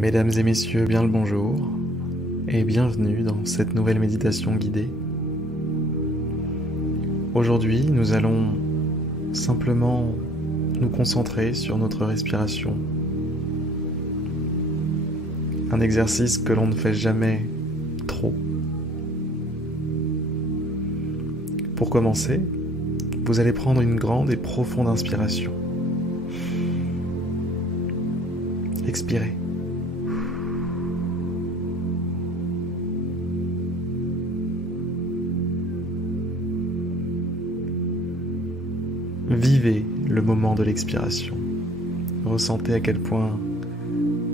Mesdames et messieurs, bien le bonjour et bienvenue dans cette nouvelle méditation guidée. Aujourd'hui, nous allons simplement nous concentrer sur notre respiration. Un exercice que l'on ne fait jamais trop. Pour commencer, vous allez prendre une grande et profonde inspiration. Expirez. Vivez le moment de l'expiration. Ressentez à quel point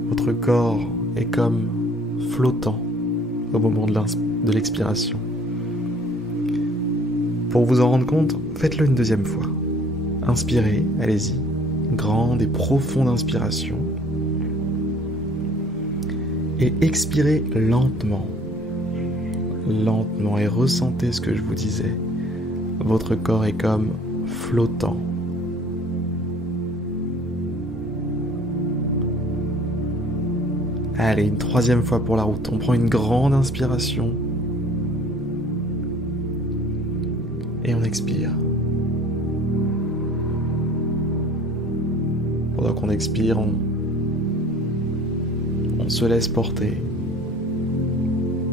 votre corps est comme flottant au moment de l'expiration. Pour vous en rendre compte, faites-le une deuxième fois. Inspirez, allez-y. Grande et profonde inspiration. Et expirez lentement. Lentement et ressentez ce que je vous disais. Votre corps est comme flottant. Allez, une troisième fois pour la route. On prend une grande inspiration. Et on expire. Pendant qu'on expire, on se laisse porter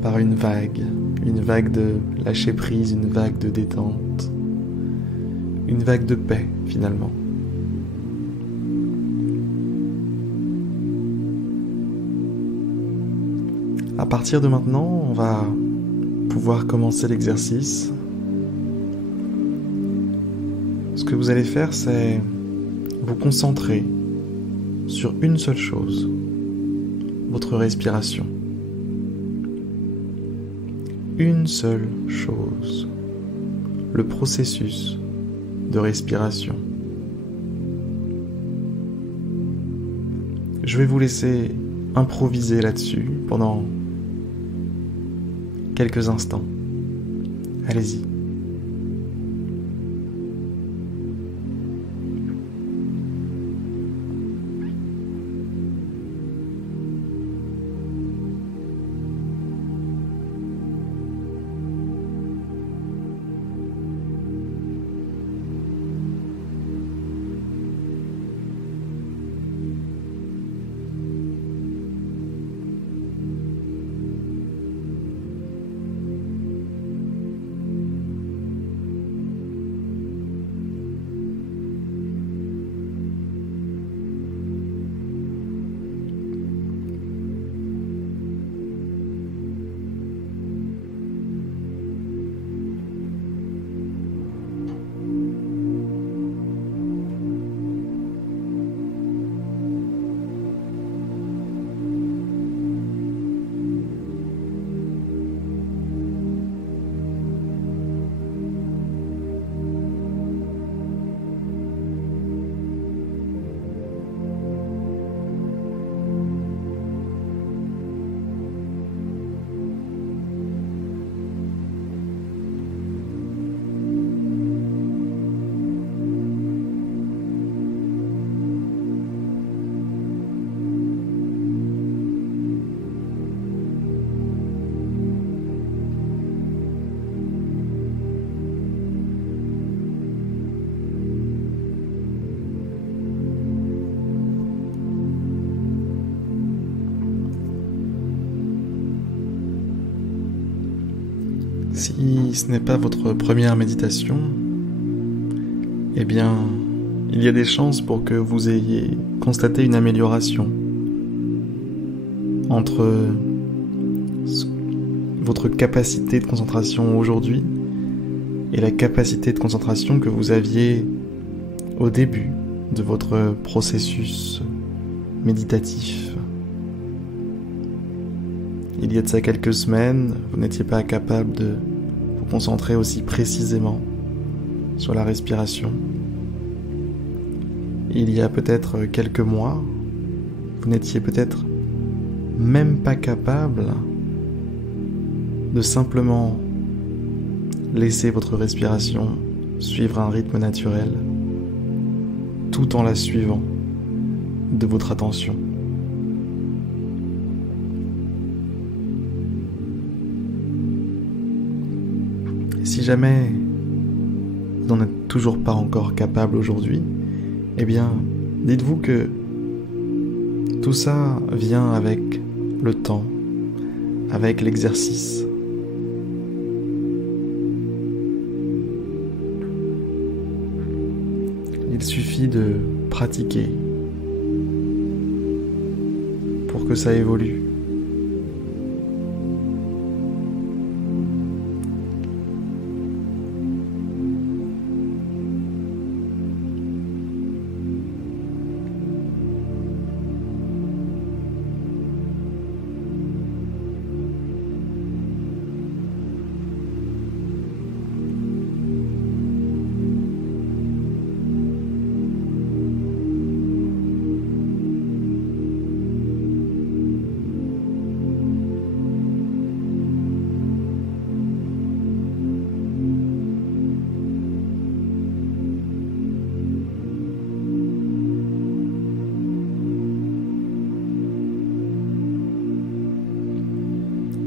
par une vague de lâcher prise, une vague de détente, une vague de paix finalement. À partir de maintenant, on va pouvoir commencer l'exercice. Ce que vous allez faire, c'est vous concentrer sur une seule chose, votre respiration. Une seule chose, le processus de respiration. Je vais vous laisser improviser là-dessus pendant quelques instants. Allez-y. Si ce n'est pas votre première méditation, eh bien, il y a des chances pour que vous ayez constaté une amélioration entre votre capacité de concentration aujourd'hui et la capacité de concentration que vous aviez au début de votre processus méditatif. Il y a de ça quelques semaines, vous n'étiez pas capable de vous concentrer aussi précisément sur la respiration. Il y a peut-être quelques mois, vous n'étiez peut-être même pas capable de simplement laisser votre respiration suivre un rythme naturel tout en la suivant de votre attention. si jamais vous n'en êtes toujours pas encore capable aujourd'hui, eh bien, dites-vous que tout ça vient avec le temps, avec l'exercice. Il suffit de pratiquer pour que ça évolue.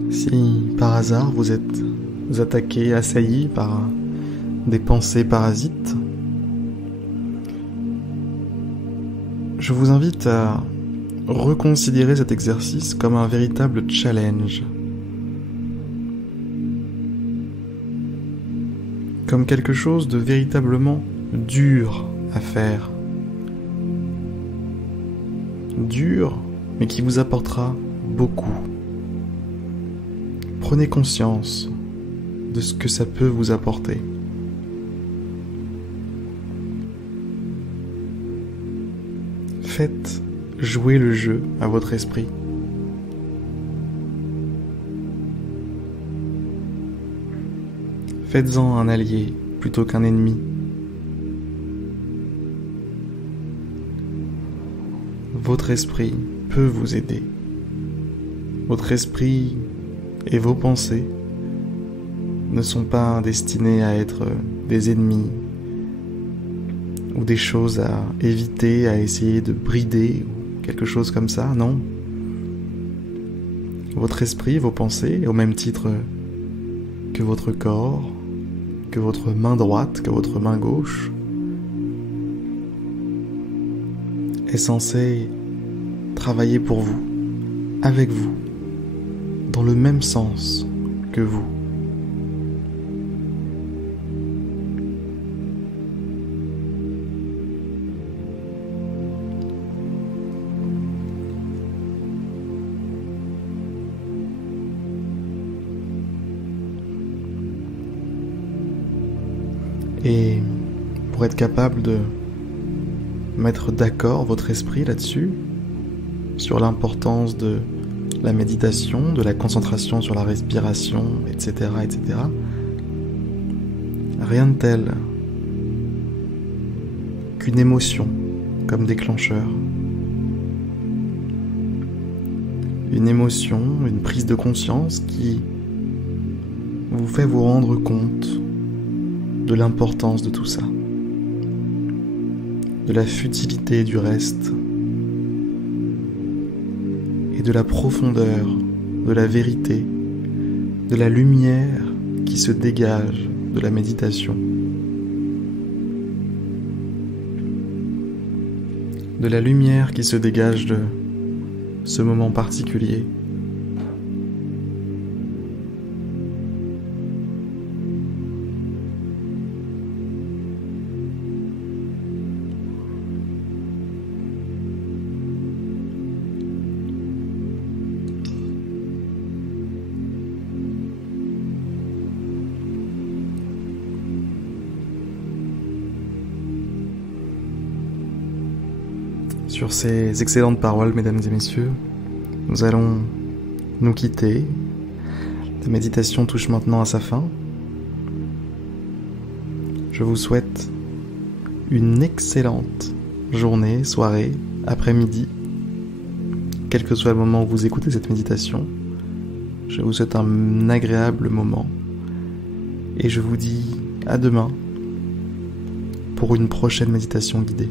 Si par hasard vous êtes attaqué, assailli par des pensées parasites, je vous invite à reconsidérer cet exercice comme un véritable challenge, comme quelque chose de véritablement dur à faire. Dur, mais qui vous apportera beaucoup. Prenez conscience de ce que ça peut vous apporter. Faites jouer le jeu à votre esprit. Faites-en un allié plutôt qu'un ennemi. Votre esprit peut vous aider. Votre esprit et vos pensées ne sont pas destinés à être des ennemis ou des choses à éviter, à essayer de brider ou quelque chose comme ça, non. Votre esprit, vos pensées, au même titre que votre corps, que votre main droite, que votre main gauche, est censé travailler pour vous, avec vous, dans le même sens que vous. Et pour être capable de mettre d'accord votre esprit là-dessus, sur l'importance de la méditation, de la concentration sur la respiration, etc., etc., rien de tel qu'une émotion comme déclencheur. Une émotion, une prise de conscience qui vous fait vous rendre compte de l'importance de tout ça, de la futilité du reste et de la profondeur, de la vérité, de la lumière qui se dégage de la méditation, de la lumière qui se dégage de ce moment particulier. Sur ces excellentes paroles, mesdames et messieurs, nous allons nous quitter. La méditation touche maintenant à sa fin. Je vous souhaite une excellente journée, soirée, après-midi, quel que soit le moment où vous écoutez cette méditation. Je vous souhaite un agréable moment et je vous dis à demain pour une prochaine méditation guidée.